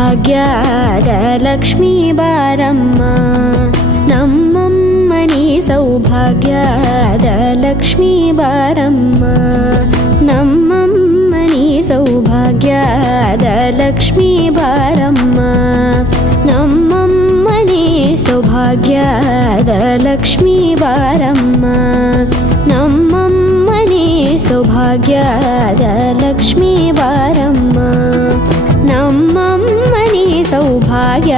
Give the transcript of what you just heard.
ಸೌಭಾಗ್ಯದ ಲಕ್ಷ್ಮೀ ಬಾರಮ್ಮ ನಮ್ಮಮ್ಮನಿ ಸೌಭಾಗ್ಯದ ಲಕ್ಷ್ಮೀ ಬಾರಮ್ಮ ನಮ್ಮಮ್ಮನಿ ಸೌಭಾಗ್ಯದ ಲಕ್ಷ್ಮೀ ಬಾರಮ್ಮ ನಮ್ಮಮ್ಮನಿ ಸೌಭಾಗ್ಯದ ಲಕ್ಷ್ಮೀ ಬಾರಮ್ಮ ನಮ್ಮಮ್ಮನಿ ಸೌಭಾಗ್ಯದ ಲಕ್ಷ್ಮೀ ಬಾರಮ್ಮ ನಮ್ಮಮ್ಮನಿ ಸೌಭಾಗ್ಯ